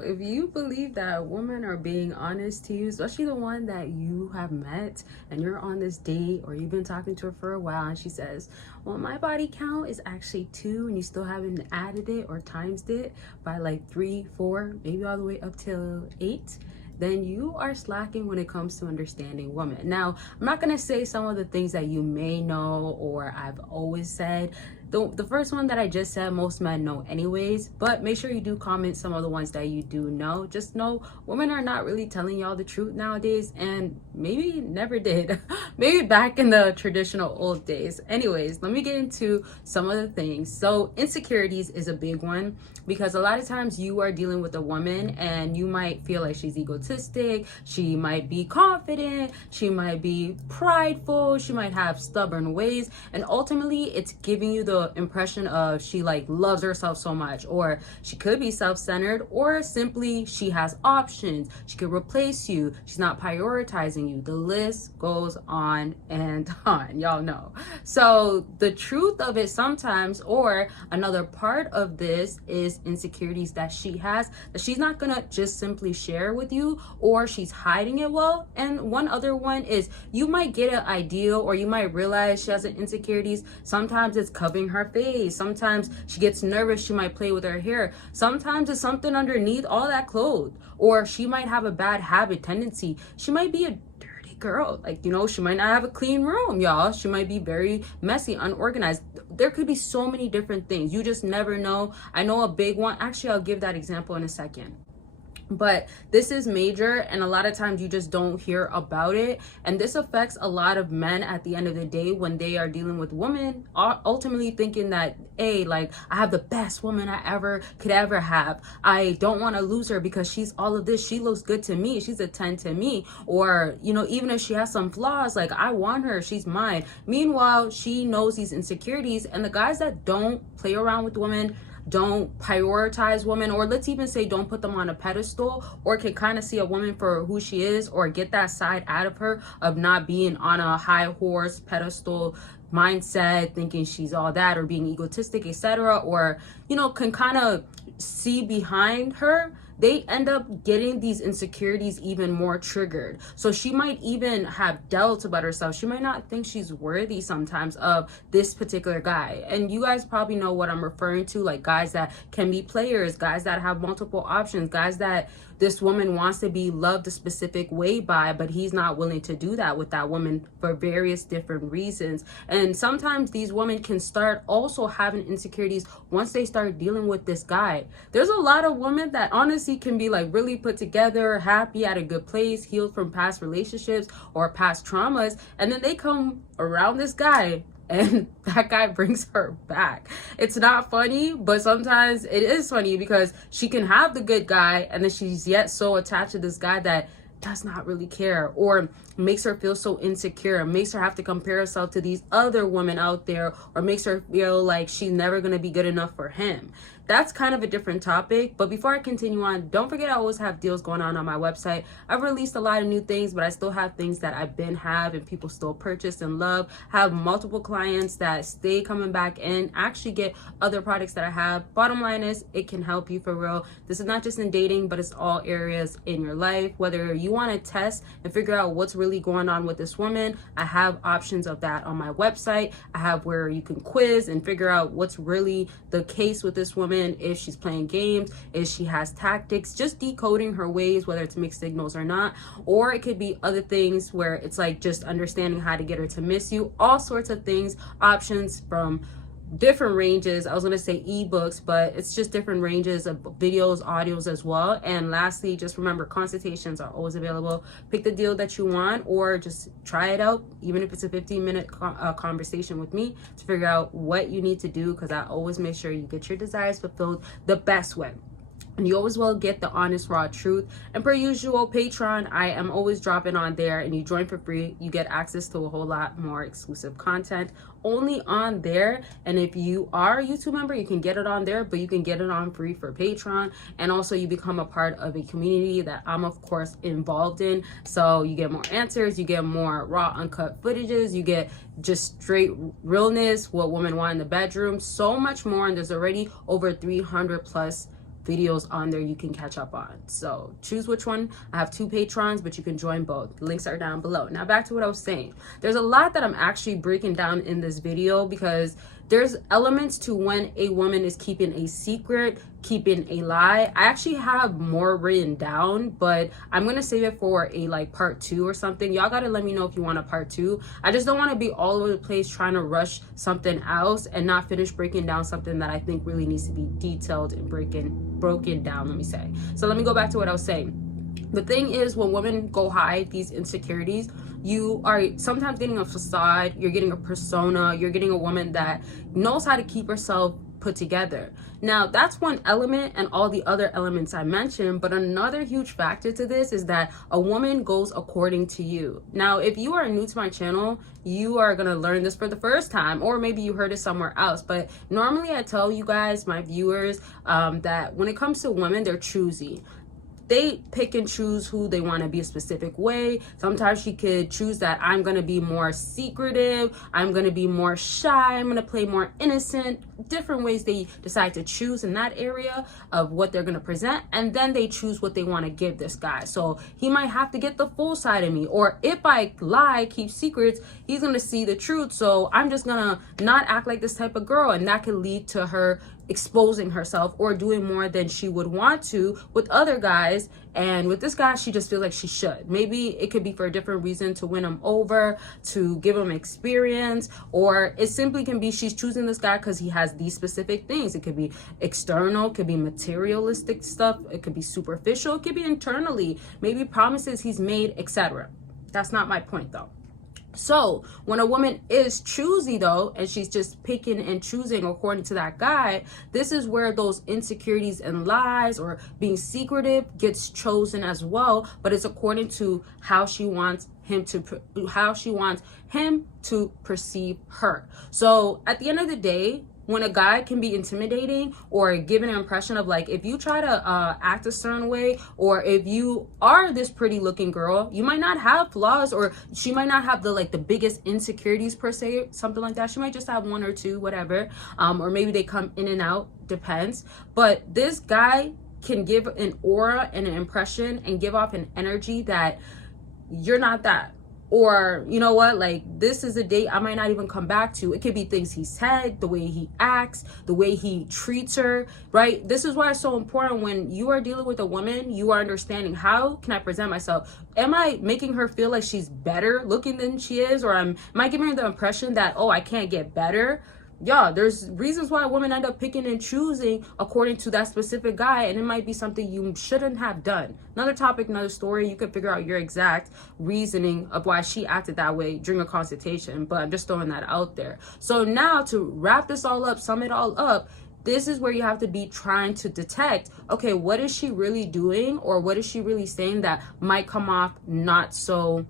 if you believe that women are being honest to you, especially the one that you have met and you're on this date or you've been talking to her for a while and she says, well, my body count is actually 2 and you still haven't added it or times it by like 3, 4, maybe all the way up till 8, then you are slacking when it comes to understanding women. Now, I'm not gonna say some of the things that you may know or I've always said. The first one that I just said, most men know anyways, but make sure you do comment some of the ones that you do know. Just know women are not really telling y'all the truth nowadays, and maybe never did. Maybe back in the traditional old days. Anyways, let me get into some of the things. So insecurities is a big one, because a lot of times you are dealing with a woman and you might feel like she's egotistic, she might be confident, she might be prideful, she might have stubborn ways, and ultimately it's giving you the impression of she like loves herself so much, or she could be self-centered, or simply she has options, she could replace you, she's not prioritizing you. The list goes on and on, y'all know. So the truth of it sometimes, or another part of this, is insecurities that she has that she's not gonna just simply share with you, or she's hiding it well. And one other one is you might get an idea, or you might realize she has an insecurities. Sometimes it's covering her face, sometimes she gets nervous, she might play with her hair, sometimes it's something underneath all that clothes, or she might have a bad habit tendency, she might be a dirty girl, like, you know, she might not have a clean room, y'all, she might be very messy, unorganized. There could be so many different things, you just never know. I know a big one, actually I'll give that example in a second, but this is major, and a lot of times you just don't hear about it, and this affects a lot of men at the end of the day when they are dealing with women, ultimately thinking that, hey, like, I have the best woman I could ever have, I don't want to lose her because she's all of this, she looks good to me, she's a 10 to me, or, you know, even if she has some flaws, like, I want her, she's mine. Meanwhile, she knows these insecurities, and the guys that don't play around with women, don't prioritize women, or let's even say don't put them on a pedestal, or can kind of see a woman for who she is, or get that side out of her of not being on a high horse pedestal mindset, thinking she's all that, or being egotistic, etc., or, you know, can kind of see behind her, they end up getting these insecurities even more triggered. So she might even have doubts about herself. She might not think she's worthy sometimes of this particular guy. And you guys probably know what I'm referring to, like guys that can be players, guys that have multiple options, guys that this woman wants to be loved a specific way by, but he's not willing to do that with that woman for various different reasons. And sometimes these women can start also having insecurities once they start dealing with this guy. There's a lot of women that honestly can be like really put together, happy, at a good place, healed from past relationships or past traumas, and then they come around this guy and that guy brings her back. It's not funny, but sometimes it is funny, because she can have the good guy and then she's yet so attached to this guy that does not really care, or makes her feel so insecure, makes her have to compare herself to these other women out there, or makes her feel like she's never going to be good enough for him. That's kind of a different topic, but before I continue on, don't forget I always have deals going on my website. I've released a lot of new things, but I still have things that I've been have and people still purchase and love. I have multiple clients that stay coming back and actually get other products that I have. Bottom line is, it can help you for real. This is not just in dating, but it's all areas in your life. Whether you want to test and figure out what's really going on with this woman, I have options of that on my website. I have where you can quiz and figure out what's really the case with this woman, if she's playing games, if she has tactics, just decoding her ways, whether it's mixed signals or not, or it could be other things where it's like just understanding how to get her to miss you, all sorts of things, options from different ranges. I was going to say ebooks, but it's just different ranges of videos, audios as well. And lastly, just remember, consultations are always available. Pick the deal that you want, or just try it out, even if it's a 15-minute conversation with me to figure out what you need to do, because I always make sure you get your desires fulfilled the best way. And you always will get the honest, raw truth. And per usual, Patreon, I am always dropping on there, and you join for free. You get access to a whole lot more exclusive content only on there. And if you are a YouTube member, you can get it on there, but you can get it on free for Patreon. And also you become a part of a community that I'm of course involved in. So you get more answers, you get more raw, uncut footages, you get just straight realness, what women want in the bedroom, so much more. And there's already over 300 plus videos on there you can catch up on. So choose which one. I have 2 patrons, but you can join both. The links are down below. Now back to what I was saying. There's a lot that I'm actually breaking down in this video, because there's elements to when a woman is keeping a secret, keeping a lie. I actually have more written down, but I'm gonna save it for a like part 2 or something. Y'all gotta let me know if you want a part 2. I just don't want to be all over the place trying to rush something else and not finish breaking down something that I think really needs to be detailed and broken down, let me say. So let me go back to what I was saying. The thing is, when women go hide these insecurities, you are sometimes getting a facade, you're getting a persona, you're getting a woman that knows how to keep herself put together. Now that's one element, and all the other elements I mentioned, but another huge factor to this is that a woman goes according to you. Now if you are new to my channel, you are gonna learn this for the first time, or maybe you heard it somewhere else, but normally I tell you guys, my viewers, that when it comes to women, they're choosy. They pick and choose who they want to be a specific way. Sometimes she could choose that I'm going to be more secretive, I'm going to be more shy, I'm going to play more innocent. Different ways they decide to choose in that area of what they're going to present, and then they choose what they want to give this guy. So he might have to get the full side of me, or if I lie, keep secrets, he's going to see the truth. So I'm just going to not act like this type of girl, and that could lead to her exposing herself or doing more than she would want to with other guys. And with this guy, she just feels like she should. Maybe it could be for a different reason, to win him over, to give him experience, or it simply can be she's choosing this guy because he has these specific things. It could be external, it could be materialistic stuff, it could be superficial, it could be internally, maybe promises he's made, etc. That's not my point though. So when a woman is choosy though, and she's just picking and choosing according to that guy, this is where those insecurities and lies or being secretive gets chosen as well, but it's according to how she wants him to perceive her. So at the end of the day, when a guy can be intimidating or give an impression of like, if you try to act a certain way, or if you are this pretty looking girl, you might not have flaws, or she might not have the biggest insecurities per se, something like that. She might just have 1 or 2, whatever, or maybe they come in and out, depends. But this guy can give an aura and an impression and give off an energy that you're not that. Or, you know what, like, this is a date I might not even come back to. It could be things he said, the way he acts, the way he treats her, right? This is why it's so important when you are dealing with a woman, you are understanding, how can I present myself? Am I making her feel like she's better looking than she is? Or am I giving her the impression that, oh, I can't get better? Yeah, there's reasons why women end up picking and choosing according to that specific guy, and it might be something you shouldn't have done. Another topic, another story. You can figure out your exact reasoning of why she acted that way during a consultation, but I'm just throwing that out there. So now, to wrap this all up, sum it all up, this is where you have to be trying to detect, okay, what is she really doing, or what is she really saying that might come off not so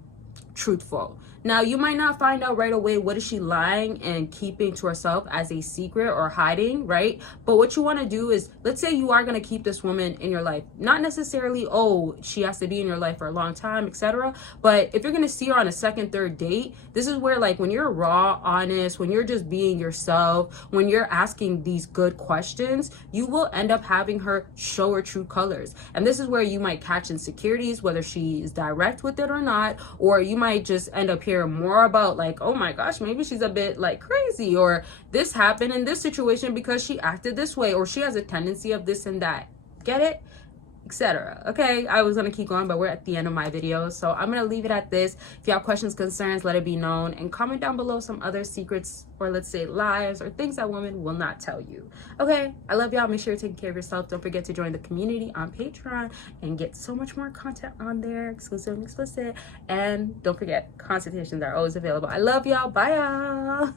truthful? Now, you might not find out right away what is she lying and keeping to herself as a secret or hiding, right? But what you want to do is, let's say you are going to keep this woman in your life. Not necessarily, oh, she has to be in your life for a long time, etc. But if you're going to see her on a 2nd, 3rd date, this is where, like, when you're raw, honest, when you're just being yourself, when you're asking these good questions, you will end up having her show her true colors. And this is where you might catch insecurities, whether she is direct with it or not, or you might just end up hear more about, like, oh my gosh, maybe she's a bit like crazy, or this happened in this situation because she acted this way, or she has a tendency of this and that. Get it? Etc. Okay, I was gonna keep going, but we're at the end of my video, so I'm gonna leave it at this. If you have questions, concerns, let it be known, and comment down below some other secrets, or let's say lies, or things that women will not tell you. Okay, I love y'all. Make sure you're taking care of yourself. Don't forget to join the community on Patreon and get so much more content on there, exclusive and explicit. And don't forget, consultations are always available. I love y'all. Bye y'all.